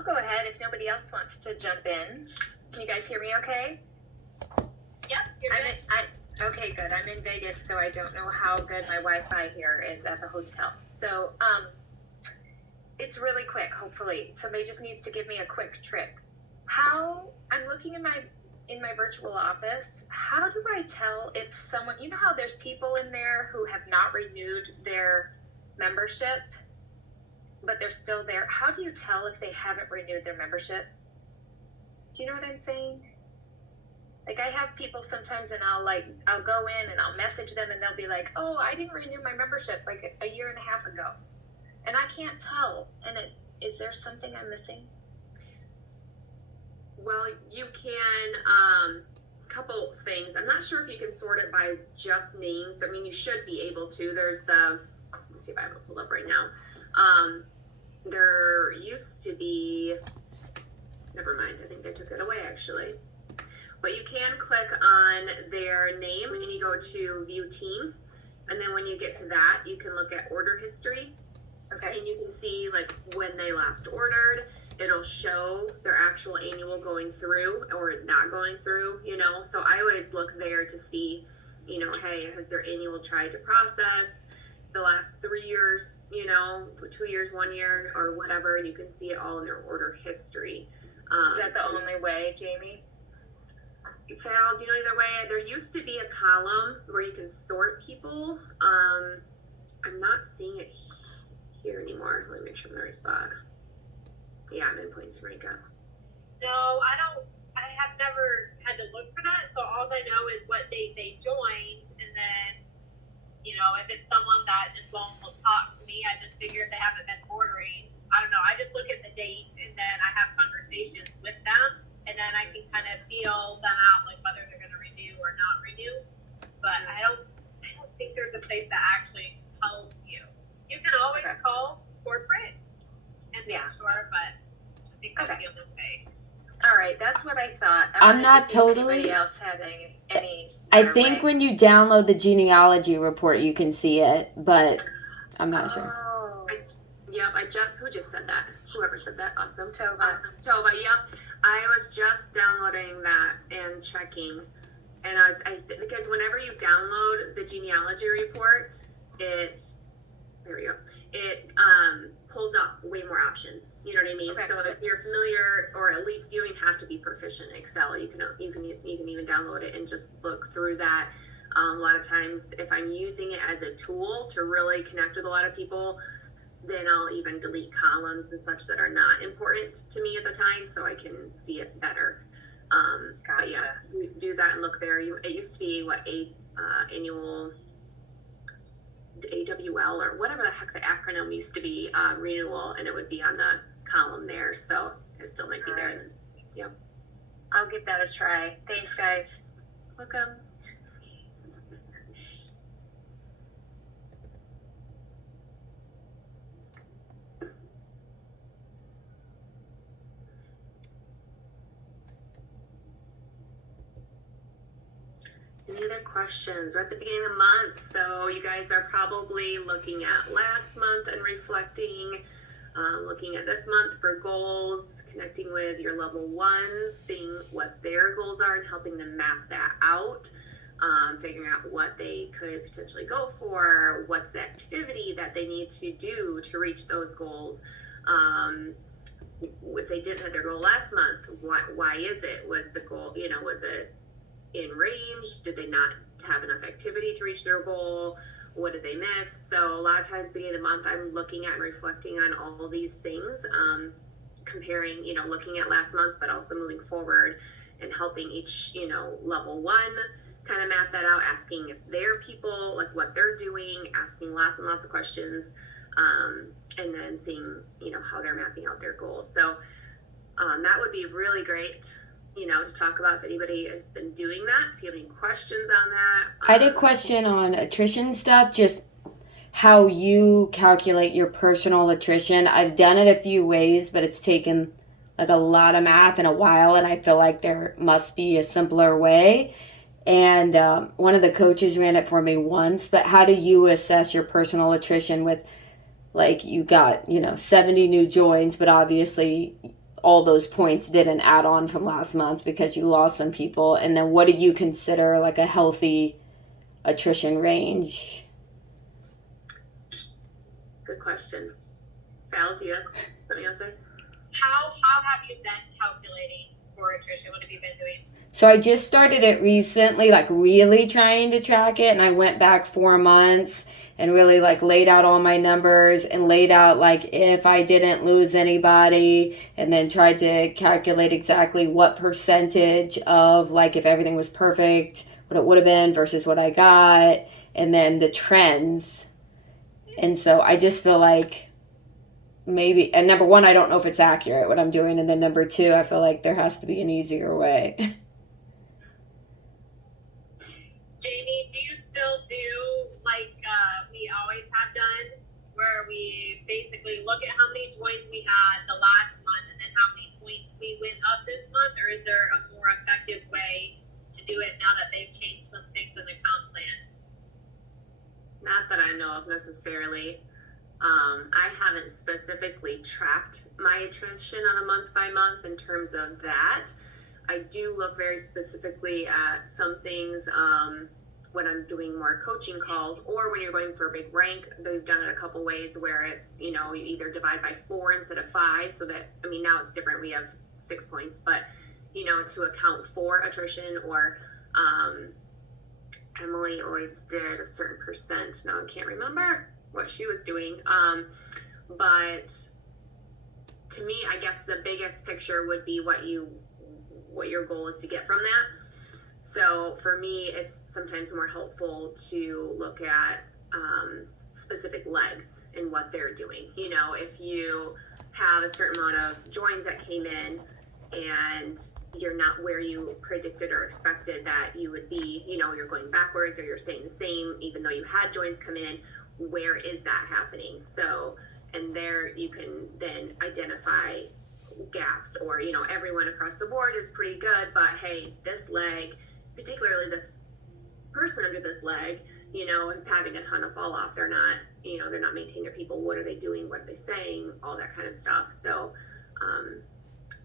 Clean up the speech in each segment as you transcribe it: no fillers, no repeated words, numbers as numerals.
I'll go ahead if nobody else wants to jump in. Can you guys hear me okay? Yep, you're good. Okay, good. I'm in Vegas, so I don't know how good my Wi-Fi here is at the hotel. So, it's really quick, hopefully. Somebody just needs to give me a quick trick. I'm looking in my virtual office, how do I tell if someone, you know how there's people in there who have not renewed their membership, but they're still there? How do you tell if they haven't renewed their membership? Do you know what I'm saying? Like, I have people sometimes, and I'll go in and I'll message them, and they'll be like, oh, I didn't renew my membership like a year and a half ago. And I can't tell. And is there something I'm missing? Well, you can, couple things. I'm not sure if you can sort it by just names. I mean, you should be able to. There's let's see if I have it pulled up right now. There used to be, never mind, I think they took it away actually. But you can click on their name and you go to view team. And then when you get to that, you can look at order history. Okay. And you can see like when they last ordered. It'll show their actual annual going through or not going through, you know. So I always look there to see, you know, hey, has their annual tried to process the last 3 years, you know, 2 years, 1 year, or whatever, and you can see it all in their order history. Is that the only way, Jamie? Val, do you know either way? There used to be a column where you can sort people. I'm not seeing it here anymore. Let me make sure I'm in the right spot. Yeah, I'm in Points Rica. No, I have never had to look for that, so all I know is what date they joined, and then, you know, if it's someone that just won't talk to me, I just figure if they haven't been ordering, I don't know, I just look at the dates, and then I have conversations with them, and then I can kind of feel them out, like whether they're going to renew or not renew, but I don't think there's a place that actually tells you. You can always call corporate and make sure, but I think that's the only way. All right, that's what I thought. I'm not totally. Anybody else had any I think when you download the genealogy report, you can see it, but I'm not sure. Oh. Who just said that? Whoever said that, awesome. Tova, yep. I was just downloading that and checking, and because whenever you download the genealogy report, it pulls up way more options. You know what I mean? Okay. So if you're familiar, or at least you don't even have to be proficient in Excel, you can even download it and just look through that. A lot of times, if I'm using it as a tool to really connect with a lot of people, then I'll even delete columns and such that are not important to me at the time, so I can see it better. Gotcha. But yeah, do that and look there. It used to be annual AWL or whatever the heck the acronym used to be, renewal, and it would be on the column there, so it still might be there. Yeah, I'll give that a try. Thanks, guys. Welcome. Any other questions? We're at the beginning of the month, so you guys are probably looking at last month and reflecting, looking at this month for goals, connecting with your level ones, seeing what their goals are and helping them map that out, figuring out what they could potentially go for, what's the activity that they need to do to reach those goals. If they didn't hit their goal last month, why is it? Was the goal, was it in range? Did they not have enough activity to reach their goal? What did they miss? So a lot of times beginning of the month, I'm looking at and reflecting on all of these things, comparing, looking at last month, but also moving forward and helping each, level one kind of map that out, asking if they're people, like what they're doing, asking lots and lots of questions, and then seeing, how they're mapping out their goals. So that would be really great, to talk about if anybody has been doing that. If you have any questions on that. I had a question on attrition stuff, just how you calculate your personal attrition. I've done it a few ways, but it's taken like a lot of math and a while, and I feel like there must be a simpler way. And one of the coaches ran it for me once, but how do you assess your personal attrition with, like, you got, 70 new joins, but obviously all those points didn't add on from last month because you lost some people? And then what do you consider like a healthy attrition range? Good question. Val, do you have something else to say? How have you been calculating for attrition? What have you been doing? So I just started it recently, like really trying to track it, and I went back 4 months and really like laid out all my numbers and laid out like if I didn't lose anybody, and then tried to calculate exactly what percentage of like if everything was perfect, what it would have been versus what I got, and then the trends. And so I just feel like maybe, and number one, I don't know if it's accurate what I'm doing, and then number two, I feel like there has to be an easier way. Jamie, do you still do like we always have done, where we basically look at how many joins we had the last month and then how many points we went up this month, or is there a more effective way to do it now that they've changed some things in the comp plan? Not that I know of necessarily. I haven't specifically tracked my attrition on a month by month in terms of that. I do look very specifically at some things when I'm doing more coaching calls, or when you're going for a big rank. They've done it a couple ways where it's, you know, you either divide by 4 instead of 5, so that, I mean, now it's different. We have 6 points, but, you know, to account for attrition, or Emily always did a certain percent. Now I can't remember what she was doing. But to me, I guess the biggest picture would be what your goal is to get from that. So for me, it's sometimes more helpful to look at specific legs and what they're doing. You know, if you have a certain amount of joins that came in and you're not where you predicted or expected that you would be, you know, you're going backwards or you're staying the same, even though you had joins come in, where is that happening? So, and there you can then identify gaps, or, you know, everyone across the board is pretty good, but hey, this leg, particularly this person under this leg, you know, is having a ton of fall off. They're not, you know, they're not maintaining their people. What are they doing? What are they saying? All that kind of stuff. So,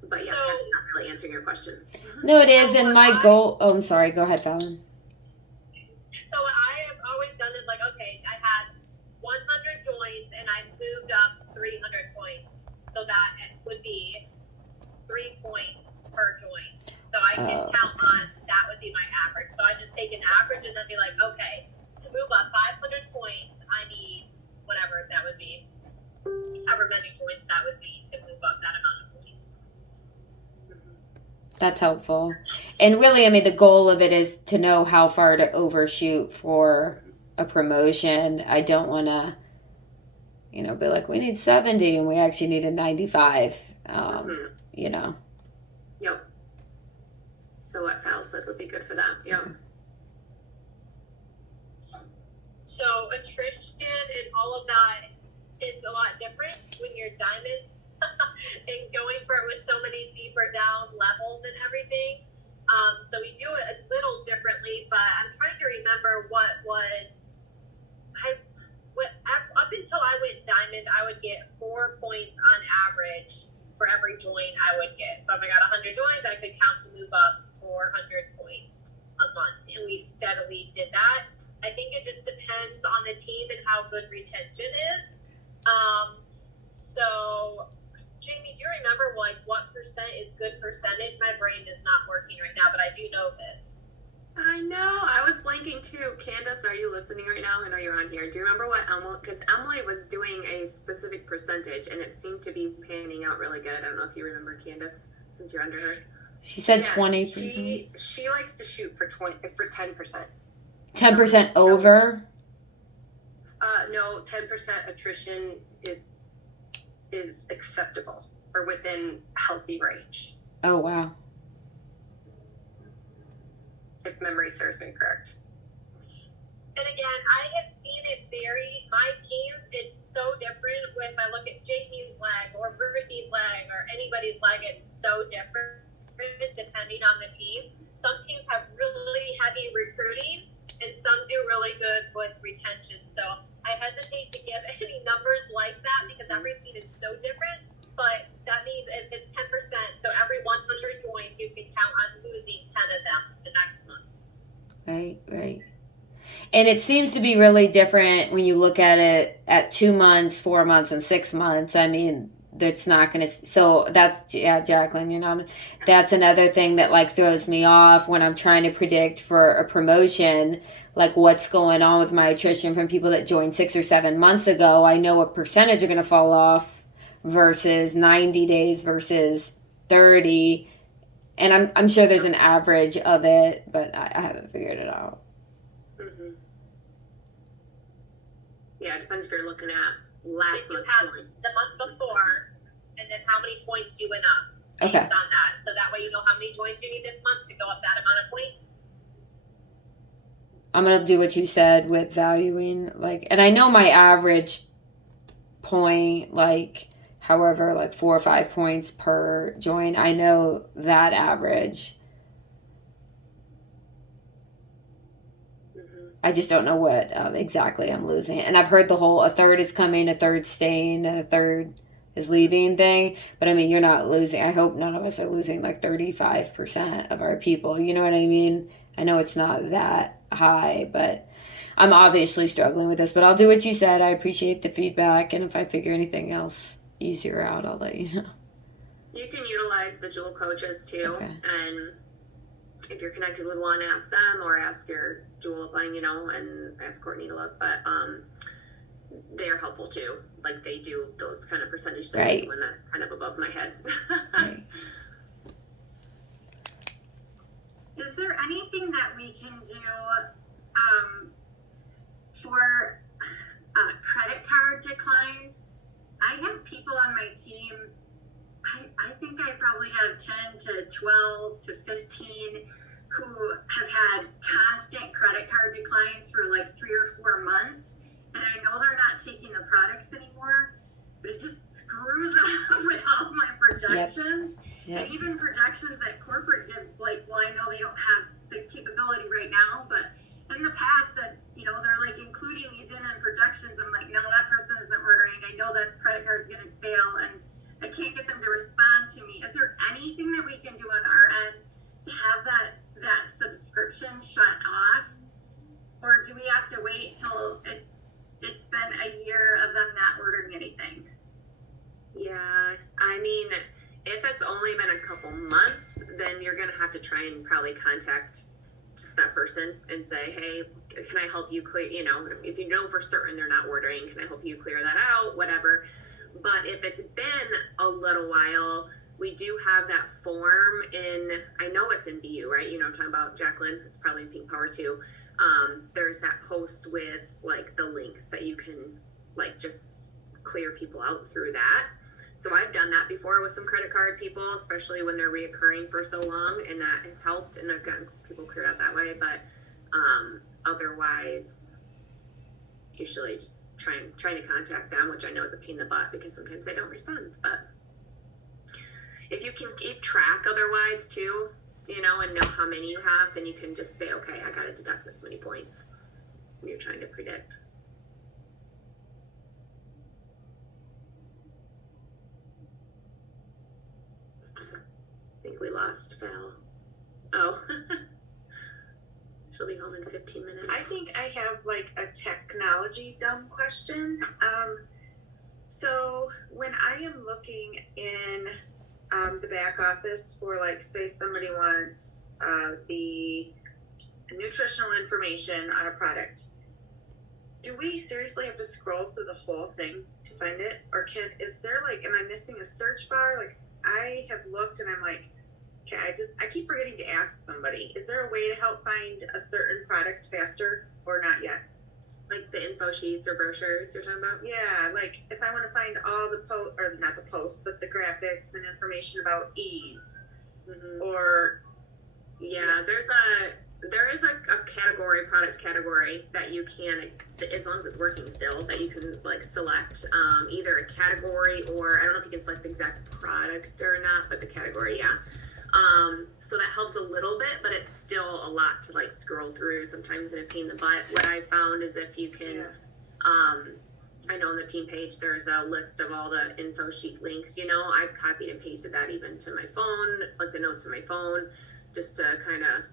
but yeah, So- that's not really answering your question. No, it is. And my goal, oh, I'm sorry. Go ahead, Fallon. So what I have always done is like, okay, I had 100 joins and I moved up 300 points. So that would be 3 points per join. So I can count on, that would be my average. So I just take an average and then be like, okay, to move up 500 points, I need whatever that would be, however many joins that would be to move up that amount of points. That's helpful. And really, I mean, the goal of it is to know how far to overshoot for a promotion. I don't want to, you know, be like, we need 70 and we actually need a 95, you know. Yep. So what Val said would be good for that. Yep. So attrition and all of that is a lot different when you're diamond and going for it with so many deeper down levels and everything. So we do it a little differently, but I'm trying to remember what was, up until I went diamond, I would get 4 points on average for every join I would get. So if I got 100 joins, I could count to move up 400 points a month, and we steadily did that. I think it just depends on the team and how good retention is. So Jamie, do you remember like what percent is good percentage? My brain is not working right now, but I do know this. I know. I was blanking too. Candace, are you listening right now? I know you're on here. Do you remember what Emily, because Emily was doing a specific percentage and it seemed to be panning out really good. I don't know if you remember, Candace, since you're under her. She said Yeah, 20%. She likes to shoot for 10%. 10% over? No, 10% attrition is acceptable or within healthy range, Oh, wow. if memory serves me correct. And again, I have seen it vary. My teams, it's so different. If I look at Jamie's leg or Brittany's leg or anybody's leg, it's so different depending on the team. Some teams have really heavy recruiting and some do really good with retention. So I hesitate to give any numbers like that because every team is so different. but that means if it's 10%, so every 100 joins, you can count on losing 10 of them the next month. Right. And it seems to be really different when you look at it at 2 months, 4 months, and 6 months. I mean, that's not going to. So that's, yeah, Jacqueline, you're not. That's another thing that like throws me off when I'm trying to predict for a promotion, like what's going on with my attrition from people that joined 6 or 7 months ago. I know what percentage are going to fall off versus 90 days versus 30. And I'm sure there's an average of it, but I haven't figured it out. Mm-hmm. Yeah, it depends if you're looking at last If you month have join. the month before, and then how many points you went up based Okay. on that. So that way you know how many joins you need this month to go up that amount of points. I'm gonna do what you said with valuing, like, and I know my average point, like, however, like 4 or 5 points per join. I know that average. Mm-hmm. I just don't know what exactly I'm losing. And I've heard the whole a third is coming, a third staying, and a third is leaving thing. But I mean, you're not losing. I hope none of us are losing like 35% of our people. You know what I mean? I know it's not that high, but I'm obviously struggling with this. But I'll do what you said. I appreciate the feedback. And if I figure anything else easier out, I'll let you know. You can utilize the Jewel coaches too, Okay. and if you're connected with one, ask them or ask your Jewel upline, you know, and ask Courtney to look. But they're helpful too. Like they do those kind of percentage things Right. when that's kind of above my head. Right. Is there anything that we can do for credit card declines? I have people on my team, I think I probably have 10 to 12 to 15 who have had constant credit card declines for like 3 or 4 months. And I know they're not taking the products anymore, but it just screws up with all my projections. Yep. And even projections that corporate give, like, well, I know they don't have the capability right now, but in the past, they're like including these in projections. I'm like, no, that person isn't ordering. I know that credit card's going to fail, and I can't get them to respond to me. Is there anything that we can do on our end to have that subscription shut off? Or do we have to wait till it's been a year of them not ordering anything? Yeah, I mean, if it's only been a couple months, then you're gonna have to try and probably contact just that person and say, hey, can I help you clear, if you know for certain they're not ordering, can I help you clear that out, whatever. But if it's been a little while, we do have that form in, I know it's in BU, right? You know what I'm talking about, Jacqueline? It's probably in Pink Power too. There's that post with like the links that you can like just clear people out through that. So I've done that before with some credit card people, especially when they're reoccurring for so long, and that has helped, and I've gotten people cleared out that way. But otherwise, usually just trying to contact them, which I know is a pain in the butt because sometimes they don't respond. But if you can keep track otherwise too, and know how many you have, then you can just say, okay, I got to deduct this many points when you're trying to predict. I think we lost Val. Oh. She'll be home in 15 minutes. I think I have like a technology dumb question. So when I am looking in the back office for like, say somebody wants the nutritional information on a product, do we seriously have to scroll through the whole thing to find it? Or is there like, am I missing a search bar? Like I have looked and I'm like, okay, I keep forgetting to ask somebody, is there a way to help find a certain product faster or not yet? Like the info sheets or brochures you're talking about? Yeah, like if I want to find all the or not the posts, but the graphics and information about ease, or yeah, there is a category, product category that you can, as long as it's working still, that you can like select either a category or I don't know if you can select the exact product or not, but the category, yeah. So that helps a little bit, but it's still a lot to like scroll through sometimes in a pain in the butt. What I found is if you can I know on the team page there's a list of all the info sheet links. You know, I've copied and pasted that even to my phone, like the notes on my phone, just to kind of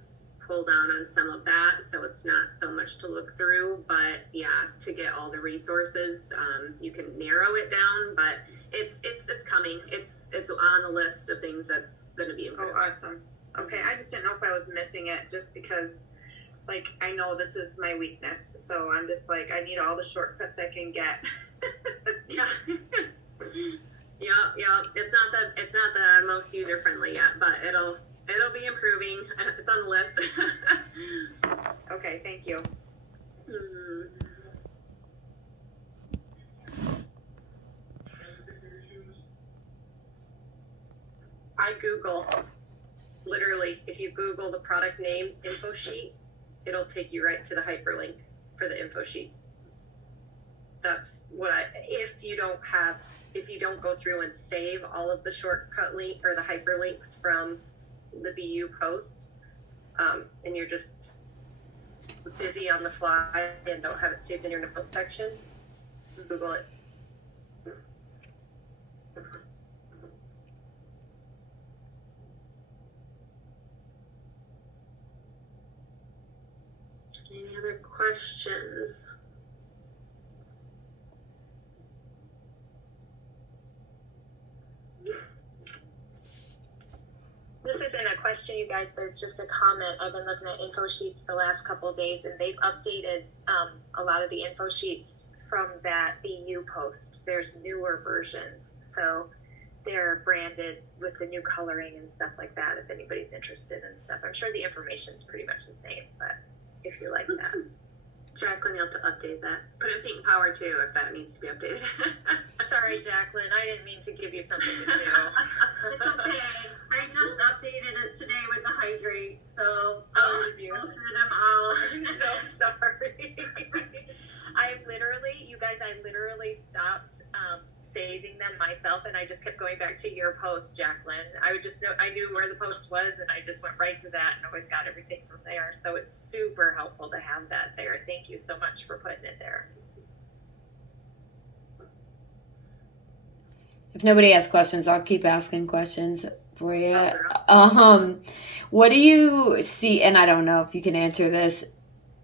pull down on some of that, so it's not so much to look through. But yeah, to get all the resources, you can narrow it down, but it's coming. It's on the list of things that's going to be Oh, improved. awesome. Okay, I just didn't know if I was missing it just because, like, I know this is my weakness. So I'm just like, I need all the shortcuts I can get. Yeah. Yeah. It's not the most user friendly yet, but it'll be improving. It's on the list. Okay, thank you. Mhm. I Google, literally, if you Google the product name info sheet, it'll take you right to the hyperlink for the info sheets. That's what if you don't go through and save all of the shortcut link or the hyperlinks from the BU post, and you're just busy on the fly and don't have it saved in your notes section, Google it. Any other questions? This isn't a question, you guys, but it's just a comment. I've been looking at info sheets the last couple of days, and they've updated a lot of the info sheets from that BU post. There's newer versions, so they're branded with the new coloring and stuff like that. If anybody's interested in stuff, I'm sure the information's pretty much the same, but if you like that. Jacqueline, you'll have to update that. Put in Pink Power too if that needs to be updated. Sorry, Jacqueline, I didn't mean to give you something to do. It's okay. I just updated it today with the hydrate, so I'll Oh, you. go through them all. I'm so sorry. I literally stopped saving them myself, and I just kept going back to your post, Jacqueline. I knew where the post was, and I just went right to that and always got everything from there. So it's super helpful to have that there. Thank you so much for putting it there. If nobody has questions, I'll keep asking questions for you. Oh, girl. What do you see? And I don't know if you can answer this.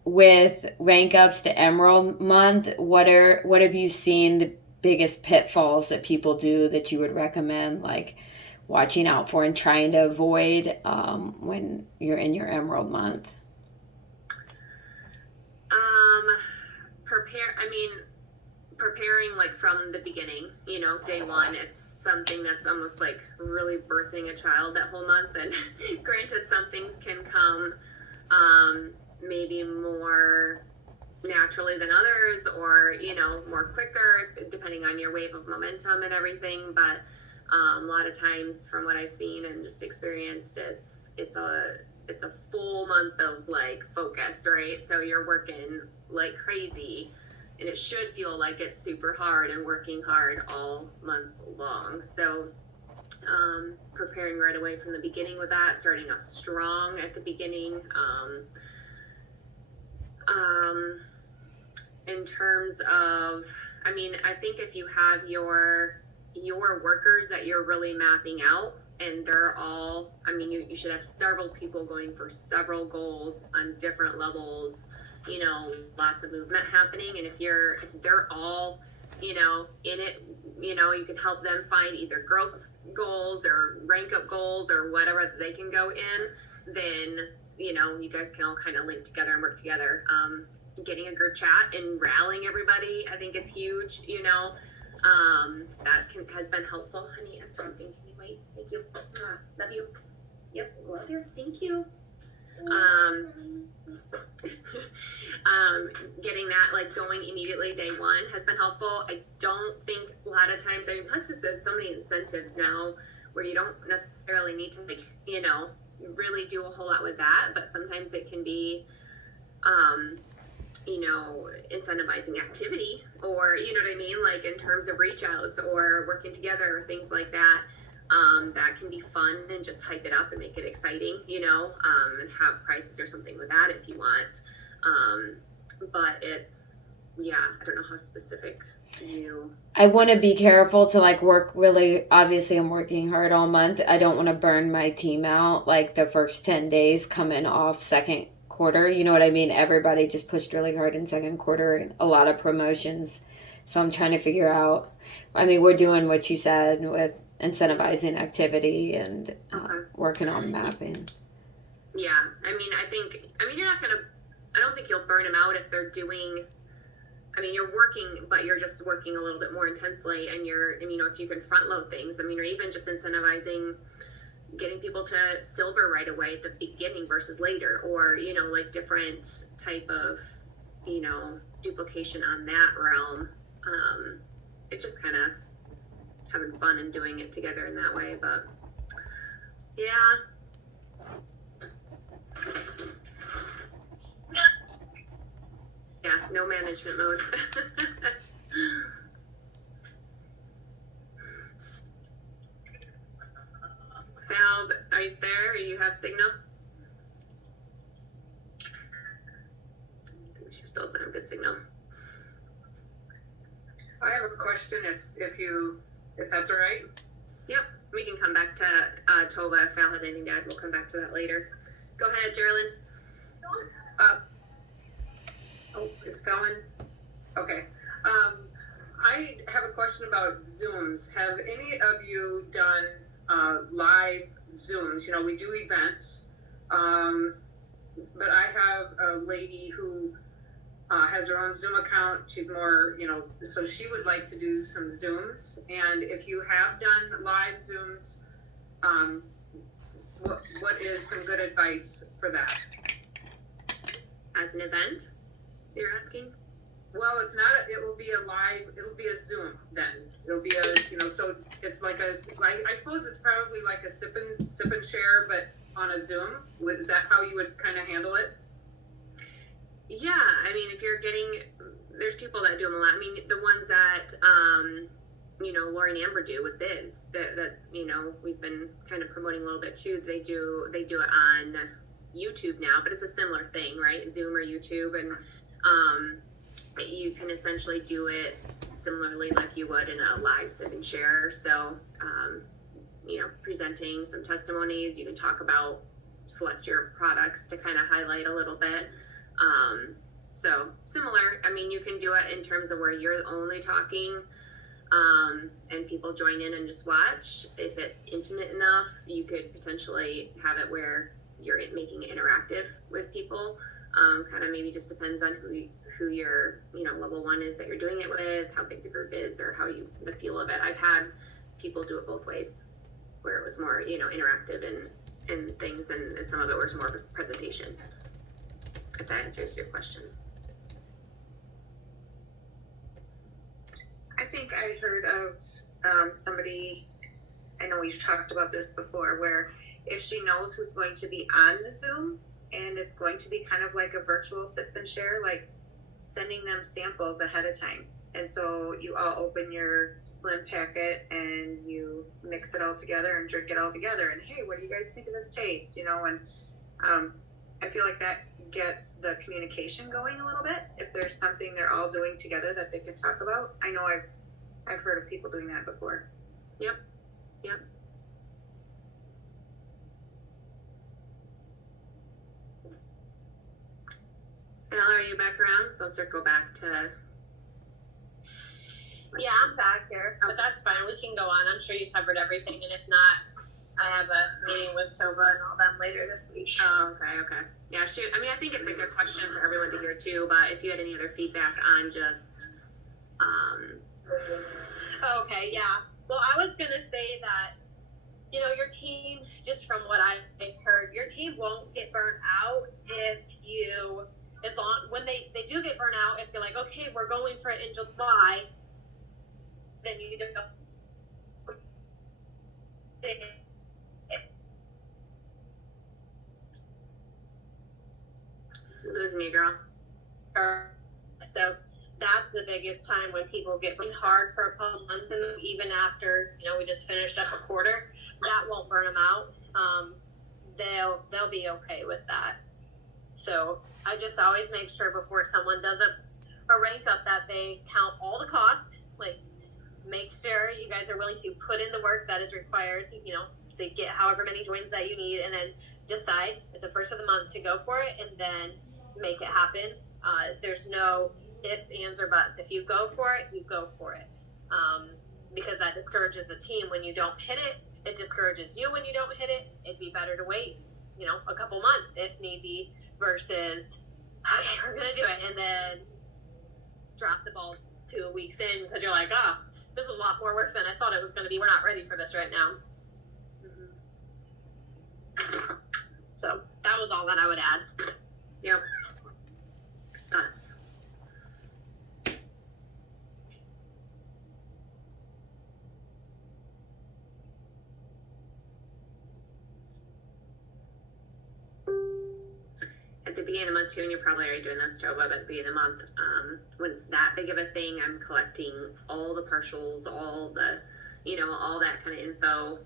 With rank ups to Emerald Month, what have you seen the biggest pitfalls that people do that you would recommend, like watching out for and trying to avoid when you're in your Emerald Month? Preparing like from the beginning, you know, day one, it's something that's almost like really birthing a child that whole month. And granted, some things can come maybe more naturally than others, or, you know, more quicker depending on your wave of momentum and everything. But a lot of times from what I've seen and just experienced, it's a full month of like focus, right? So you're working like crazy, and it should feel like it's super hard and working hard all month long. So preparing right away from the beginning with that, starting off strong at the beginning. In terms of, I think if you have your workers that you're really mapping out, and they're all, you should have several people going for several goals on different levels, you know, lots of movement happening. And if they're all, you know, in it, you know, you can help them find either growth goals or rank up goals or whatever they can go in, then, you know, you guys can all kind of link together and work together. Getting a group chat and rallying everybody, I think, is huge, you know. Has been helpful. Honey, I'm talking. Can you wait? Thank you. Love you. Yep, love you. Thank you. Getting that like going immediately day one has been helpful. I don't think a lot of times, Plexus has so many incentives now where you don't necessarily need to, like, you know, really do a whole lot with that, but sometimes it can be you know, incentivizing activity, or, you know what I mean, like in terms of reach outs or working together or things like that. That can be fun, and just hype it up and make it exciting, you know, and have prizes or something with that if you want. But it's, yeah, I don't know how specific you. I want to be careful to like work really. Obviously, I'm working hard all month. I don't want to burn my team out like the first 10 days coming off second quarter. You know what I mean? Everybody just pushed really hard in second quarter and a lot of promotions. So I'm trying to figure out. I mean, we're doing what you said with incentivizing activity and working on mapping. Yeah, I mean, you're not gonna. I don't think you'll burn them out if they're doing. I mean, you're working, but you're just working a little bit more intensely, and if you can front load things, I mean, or even just incentivizing getting people to silver right away at the beginning versus later, or, like different type of, duplication on that realm. It's just kind of having fun and doing it together in that way, but yeah. Yeah, no management mode. Val, are you there? Or you have signal? She still doesn't have good signal. I have a question if that's all right. Yep, we can come back to Tova if Val has anything to add. We'll come back to that later. Go ahead, Geraldine. It's going? Okay. I have a question about Zooms. Have any of you done live Zooms? We do events, but I have a lady who has her own Zoom account. She's more, so she would like to do some Zooms. And if you have done live Zooms, what is some good advice for that? As an event, you're asking? Well, it's not. It'll be a Zoom then. It'll be so it's like I suppose it's probably like a sip and share, but on a Zoom. Is that how you would kind of handle it? Yeah, I mean, there's people that do them a lot. I mean, the ones that, Lori and Amber do with Biz, that we've been kind of promoting a little bit too. They do it on YouTube now, but it's a similar thing, right? Zoom or YouTube, and you can essentially do it similarly like you would in a live sit and share. So, presenting some testimonies, you can talk about, select your products to kind of highlight a little bit. So similar, I mean, you can do it in terms of where you're only talking, and people join in and just watch. If it's intimate enough, you could potentially have it where you're making it interactive with people. Kind of maybe just depends on who your level one is that you're doing it with, how big the group is, or the feel of it. I've had people do it both ways, where it was more interactive and things, and some of it was more of a presentation. If that answers your question. I think I heard of somebody, I know we've talked about this before, where if she knows who's going to be on the Zoom and it's going to be kind of like a virtual sip and share, like sending them samples ahead of time. And so you all open your slim packet and you mix it all together and drink it all together. And hey, what do you guys think of this taste? And I feel like that gets the communication going a little bit. If there's something they're all doing together that they could talk about. I know I've heard of people doing that before. Yep. Val, are you back around? So I'll circle back to. Yeah, I'm back here, but that's fine. We can go on. I'm sure you covered everything, and if not, I have a meeting with Tova and all them later this week. Oh, okay. Yeah, shoot. I mean, I think it's a good question for everyone to hear too, but if you had any other feedback on just, Okay, yeah. Well, I was going to say that, your team, just from what I've heard, your team won't get burnt out when they do get burnt out, if you're like, okay, we're going for it in July, then you don't. Losing you, girl. So that's the biggest time when people get really hard for a couple months, and even after we just finished up a quarter, that won't burn them out. They'll be okay with that. So I just always make sure before someone does a rank up that they count all the cost Like, make sure you guys are willing to put in the work that is required, you know, to get however many joins that you need, and then decide at the first of the month to go for it, and then make it happen. There's no ifs, ands, or buts. If you go for it, you go for it. Because that discourages the team when you don't hit it. It discourages you when you don't hit it. It'd be better to wait, you know, a couple months if need be, versus, okay, we're going to do it, and then drop the ball 2 weeks in because you're like, oh, this is a lot more work than I thought it was going to be. We're not ready for this right now. So that was all that I would add. Yep. Thoughts? At the beginning of the month too, and you're probably already doing this, Joe, but at the beginning of the month, when it's that big of a thing, I'm collecting all the partials, all the, you know, all that kind of info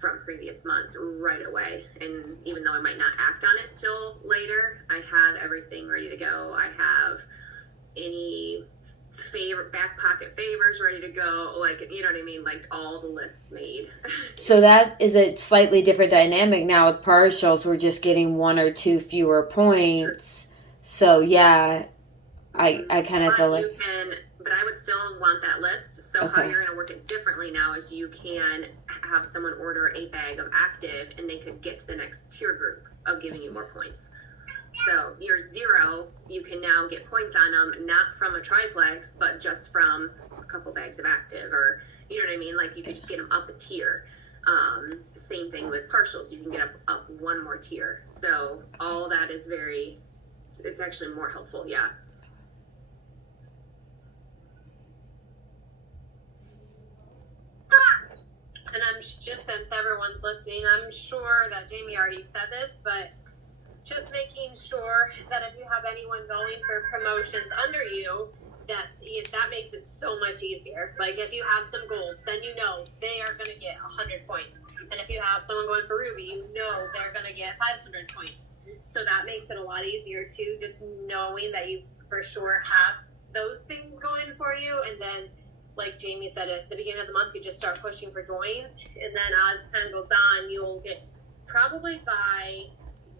from previous months right away. And even though I might not act on it till later, I have everything ready to go. I have any back pocket favors ready to go, like, you know what I mean, like all the lists made. So that is a slightly different dynamic now with partials. We're just getting 1 or 2 fewer points. So yeah, I kind of feel like you can, but I would still want that list. So how Okay. you're going to work it differently now is you can have someone order a bag of active, and they could get to the next tier group of giving you more points. So your 0, you can now get points on them, not from a triplex, but just from a couple bags of active, or you know what I mean? Like you could just get them up a tier. Same thing with partials. You can get up 1 more tier. So all that is it's actually more helpful. Yeah. And I'm just, since everyone's listening, I'm sure that Jamie already said this, but just making sure that if you have anyone going for promotions under you, that makes it so much easier. Like if you have some golds, then you know they are going to get 100 points. And if you have someone going for ruby, you know they're going to get 500 points. So that makes it a lot easier too, just knowing that you for sure have those things going for you. And then, like Jamie said, at the beginning of the month, you just start pushing for joins. And then as time goes on, you'll get probably by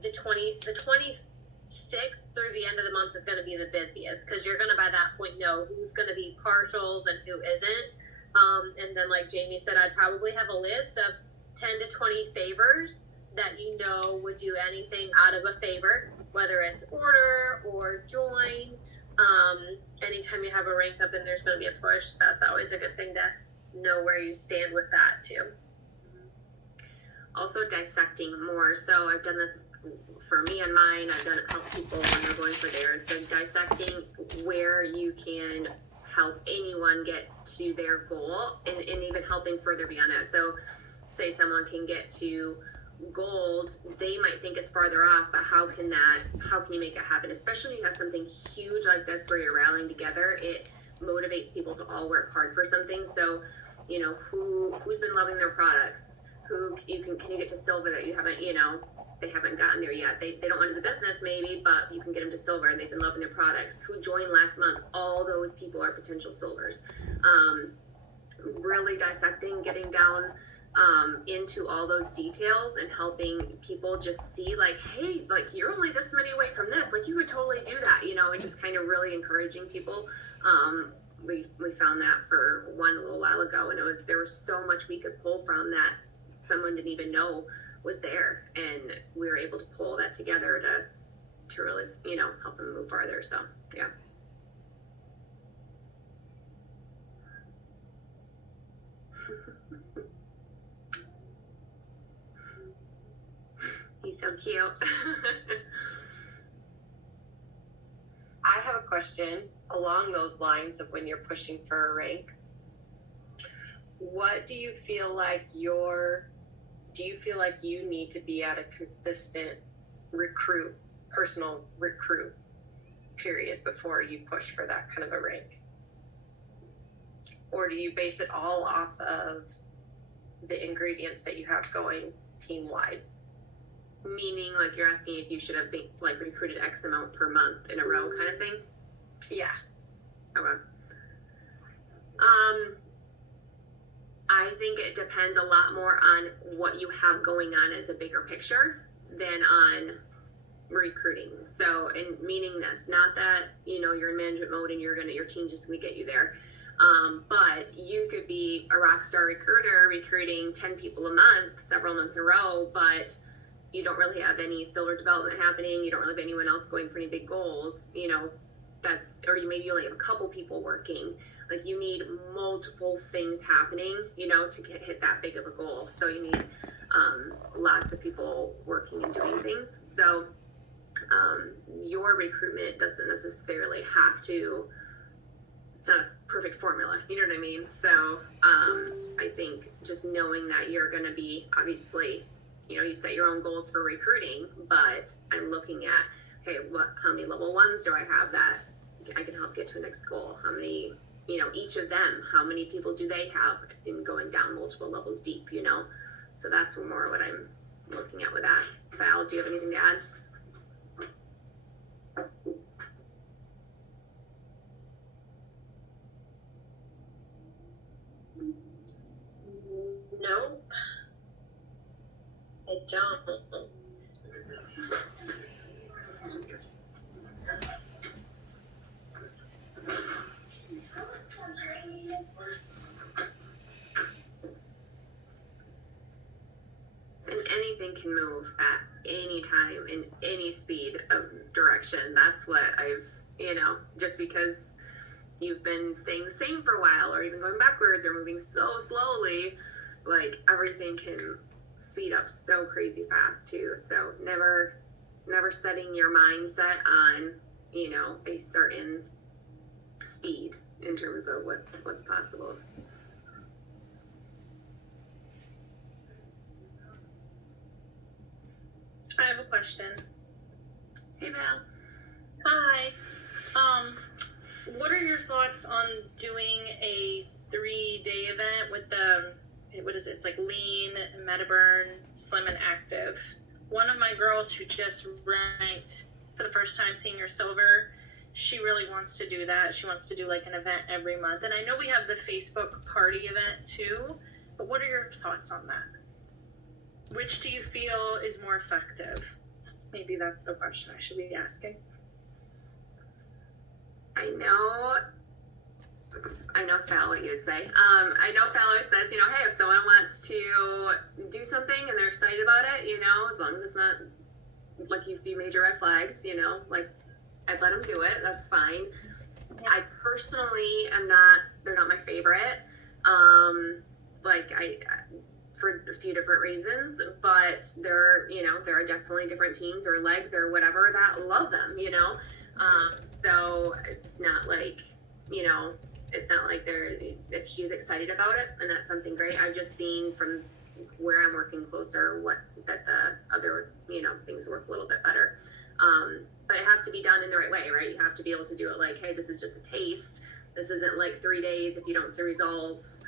the 26th through the end of the month is going to be the busiest, because you're going to by that point know who's going to be partials and who isn't. And then like Jamie said, I'd probably have a list of 10 to 20 favors that you know would do anything out of a favor, whether it's order or join. Anytime you have a rank up and there's going to be a push, that's always a good thing to know where you stand with that too. Also dissecting more. So I've done this for me on mine. I've done it help people when they're going for theirs. So dissecting where you can help anyone get to their goal, and even helping further beyond that. So say someone can get to gold, they might think it's farther off, but how can you make it happen? Especially when you have something huge like this where you're rallying together, it motivates people to all work hard for something. So, you know, who's been loving their products? Can you get to silver that you haven't, you know, they haven't gotten there yet. They don't want to do the business maybe, but you can get them to silver and they've been loving their products. Who joined last month? All those people are potential silvers. Really dissecting, getting down into all those details and helping people just see like, hey, like you're only this many away from this, like you could totally do that, you know, and just kind of really encouraging people. We found that for one a little while ago, and there was so much we could pull from that someone didn't even know was there, and we were able to pull that together to really, you know, help them move farther. So yeah. He's so cute. I have a question along those lines of when you're pushing for a rank. What do you feel like you need to be at a consistent personal recruit period before you push for that kind of a rank? Or do you base it all off of the ingredients that you have going team wide? Meaning, like, you're asking if you should have been, like, recruited X amount per month in a row kind of thing? Yeah. Okay. I think it depends a lot more on what you have going on as a bigger picture than on recruiting. So, and meaning this, not that, you know, you're in management mode and your team just gonna get you there. But you could be a rock star recruiter recruiting 10 people a month, several months in a row, but you don't really have any silver development happening. You don't really have anyone else going for any big goals, you know, or you maybe only have a couple people working. Like, you need multiple things happening, you know, to hit that big of a goal. So you need lots of people working and doing things. So your recruitment doesn't necessarily have to, it's not a perfect formula, you know what I mean? So I think just knowing that you're going to be, obviously, you know, you set your own goals for recruiting, but I'm looking at, okay, how many level ones do I have that I can help get to a next goal? How many, you know, each of them, how many people do they have in going down multiple levels deep, you know? So that's more what I'm looking at with that. Val, do you have anything to add? No, I don't. And anything can move at any time in any speed of direction. That's what I've, you know, just because you've been staying the same for a while or even going backwards or moving so slowly, like, everything can speed up so crazy fast too. So never setting your mindset on, you know, a certain speed in terms of what's possible. I have a question. Hey Val. Hi. What are your thoughts on doing a 3-day event with what is it? It's like Lean, Metaburn, Slim and Active. One of my girls who just ranked for the first time senior silver, she really wants to do that. She wants to do like an event every month. And I know we have the Facebook party event too, but what are your thoughts on that? Which do you feel is more effective? Maybe that's the question I should be asking. I know Fal, what you'd say. I know Fal always says, you know, hey, if someone wants to do something and they're excited about it, you know, as long as it's not like you see major red flags, you know, like, I'd let them do it. That's fine. I personally they're not my favorite. For a few different reasons, but there are definitely different teams or legs or whatever that love them, you know? So it's not like, you know, it's not like if she's excited about it and that's something great. I've just seen from where I'm working closer that the other, you know, things work a little bit better. But it has to be done in the right way, right? You have to be able to do it like, hey, this is just a taste. This isn't like 3 days if you don't see results.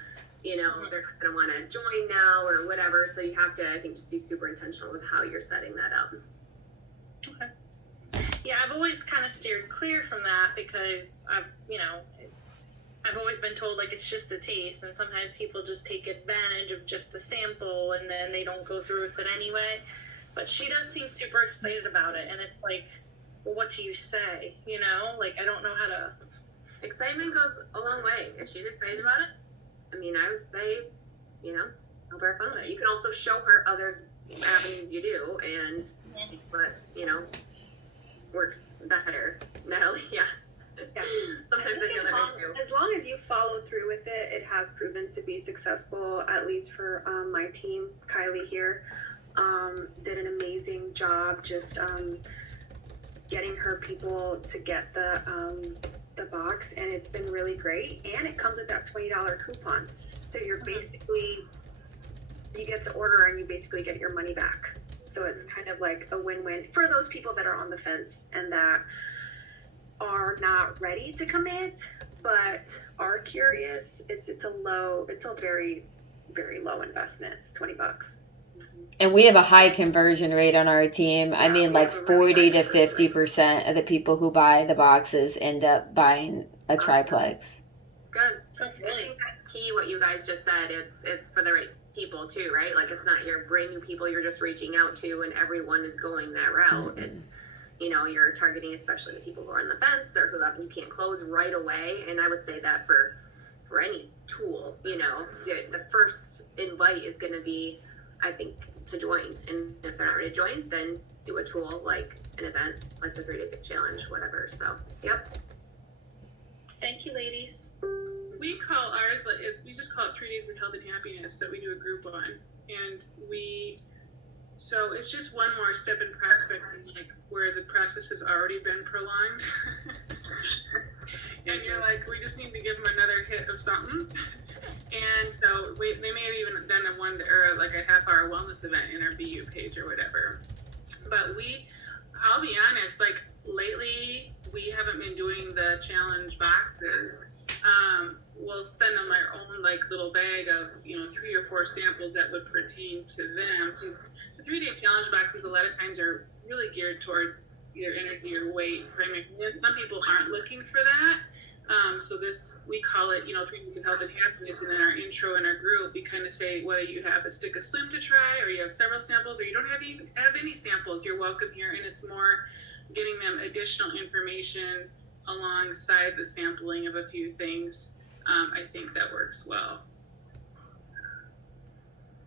You know, they're not going to want to join now or whatever. So you have to, I think, just be super intentional with how you're setting that up. Okay. Yeah, I've always kind of steered clear from that because I've always been told like it's just a taste, and sometimes people just take advantage of just the sample and then they don't go through with it anyway. But she does seem super excited about it, and it's like, well, what do you say? You know, like, I don't know how to. Excitement goes a long way. If she's excited about it, I mean, I would say, you know, help her have fun with it. You can also show her other avenues you do and see what, you know, works better. Natalie, yeah. Sometimes I feel that way too. As long as you follow through with it, it has proven to be successful, at least for my team. Kylie here did an amazing job just getting her people to get the box, and it's been really great. And it comes with that $20 coupon, so you're basically, you get to order and you basically get your money back. So it's kind of like a win-win for those people that are on the fence and that are not ready to commit but are curious. It's a very, very low investment. It's $20. And we have a high conversion rate on our team. I mean, like 40 to 50% of the people who buy the boxes end up buying a triplex. Good. I think that's key what you guys just said. It's for the right people too, right? Like it's not your brand new people you're just reaching out to and everyone is going that route. It's, you know, you're targeting especially the people who are on the fence or who you can't close right away. And I would say that for any tool, you know, the first invite is going to be, I think, to join. And if they're not ready to join, then do a tool like an event, like the 3-day fit challenge, whatever. So, yep. Thank you, ladies. We call ours, we just call it 3 Days of Health and Happiness that we do a group on. And so it's just one more step in prospecting, like where the process has already been prolonged. And you're like, we just need to give them another hit of something. And so they may have even done a half-hour wellness event in our BU page or whatever. But I'll be honest, like lately we haven't been doing the challenge boxes. We'll send them their own like little bag of 3 or 4 samples that would pertain to them. Because the 3-day challenge boxes a lot of times are really geared towards either energy or weight primary. And some people aren't looking for that. So we call it 3 Days of Health and Happiness. And in our intro in our group, we kind of say whether you have a stick of Slim to try, or you have several samples, or you don't have any samples, you're welcome here. And it's more getting them additional information alongside the sampling of a few things. I think that works well.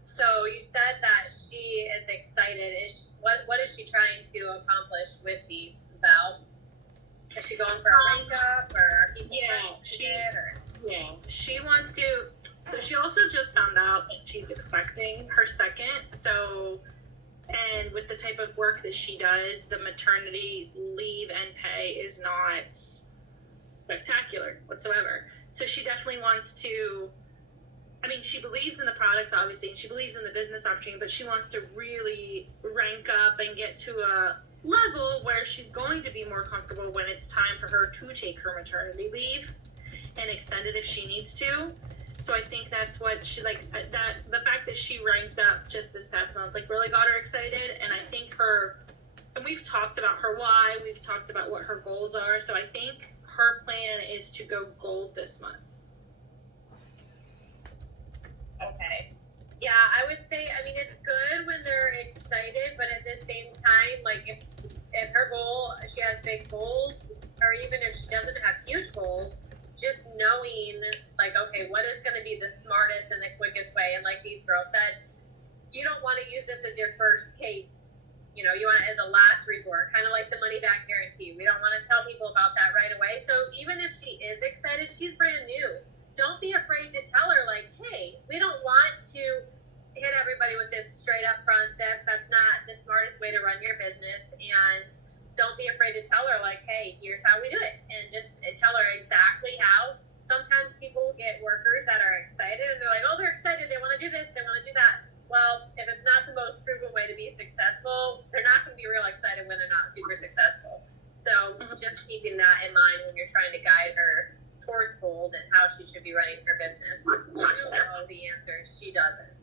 So you said that she is excited. What is she trying to accomplish with these, Val? Is she going for a rank up, or are people she wants to. So she also just found out that she's expecting her second. So, and with the type of work that she does, the maternity leave and pay is not spectacular whatsoever. So she definitely wants to. I mean, she believes in the products, obviously, and she believes in the business opportunity, but she wants to really rank up and get to a level where she's going to be more comfortable when it's time for her to take her maternity leave and extend it if she needs to. So I think that's what she the fact that she ranked up just this past month, really got her excited. And I think and we've talked about her why, we've talked about what her goals are. So I think her plan is to go gold this month. Okay. Yeah, I would say, it's good when they're excited, but at the same time, if her goal, she has big goals, or even if she doesn't have huge goals, just knowing, okay, what is going to be the smartest and the quickest way? And like these girls said, you don't want to use this as your first case. You want it as a last resort, kind of like the money back guarantee. We don't want to tell people about that right away. So even if she is excited, she's brand new. Don't be afraid to tell her, hey, we don't want to hit everybody with this straight up front. That's not the smartest way to run your business. And don't be afraid to tell her, hey, here's how we do it. And just tell her exactly how. Sometimes people get workers that are excited and they're like, oh, they're excited. They want to do this. They want to do that. Well, if it's not the most proven way to be successful, they're not going to be real excited when they're not super successful. So just keeping that in mind when you're trying to guide her towards gold and how she should be running her business. You know the answer. She doesn't.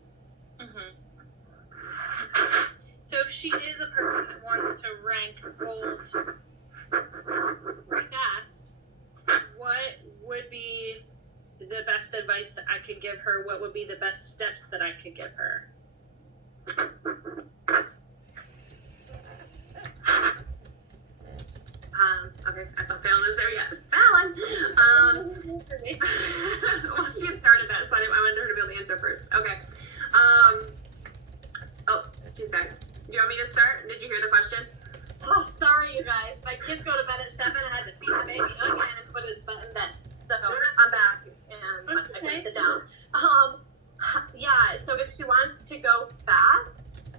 So if she is a person that wants to rank gold fast, what would be the best advice that I could give her? What would be the best steps that I could give her? Okay, I thought Fallon was there yet. Fallon! Well, she had started that, so I wanted her to be able to answer first. Okay. Oh, she's back. Do you want me to start? Did you hear the question? Oh, sorry, you guys. My kids go to bed at 7. I had to feed the baby again and put his butt in bed. So I'm back and I can sit down. Yeah, so if she wants to go fast,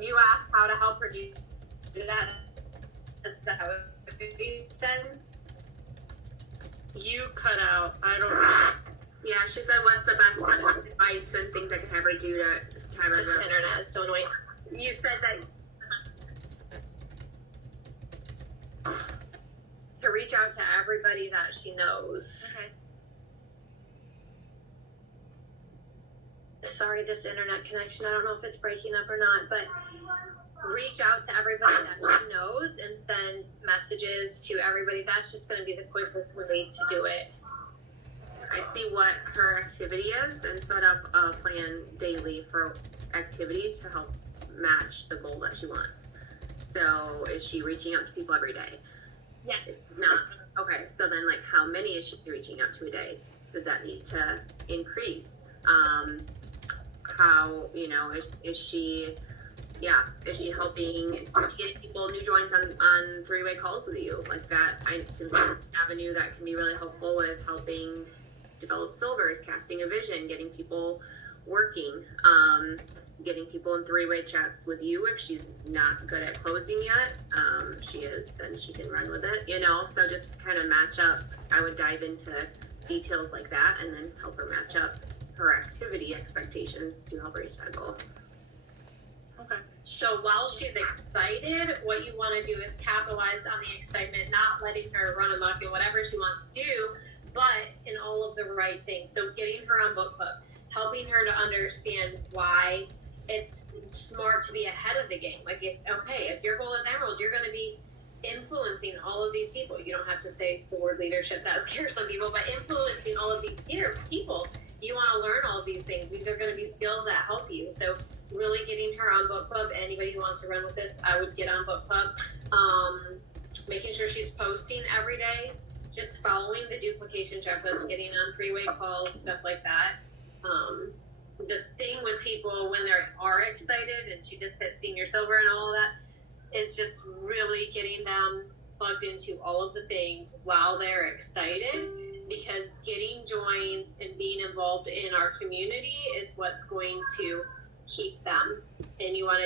you asked how to help her do that. Is that how it said? You cut out. I don't know. Yeah, she said, what's the best advice and things I can have her do to have her This internet is so annoying. You said that to reach out to everybody that she knows. Okay. Sorry, this internet connection. I don't know if it's breaking up or not, but reach out to everybody that she knows and send messages to everybody. That's just going to be the quickest way to do it. I'd see what her activity is and set up a plan daily for activity to help match the goal that she wants. So is she reaching out to people every day? Yes. It's not. Okay, so then like how many is she reaching out to a day? Does that need to increase? How, you know, is she helping get people new joins on three-way calls with you? Like that, I think an avenue that can be really helpful with helping develop silvers, casting a vision, getting people working, getting people in three-way chats with you. If she's not good at closing yet, she is, then she can run with it, you know? So just kind of match up. I would dive into details like that and then help her match up her activity expectations to help her reach that goal. Okay. So while she's excited, what you want to do is capitalize on the excitement, not letting her run amok in whatever she wants to do, but in all of the right things. So getting her on book club, helping her to understand why it's smart to be ahead of the game. Like, if your goal is Emerald, you're going to be influencing all of these people. You don't have to say the word leadership, that scares some people, but influencing all of these people. You want to learn all of these things. These are going to be skills that help you. So really getting her on book club. Anybody who wants to run with this, I would get on book club. Making sure she's posting every day, just following the duplication checklist, getting on three-way calls, stuff like that. The thing with people when they are excited, and she just hit senior silver and all of that, is just really getting them plugged into all of the things while they're excited, because getting joins and being involved in our community is what's going to keep them. And you want to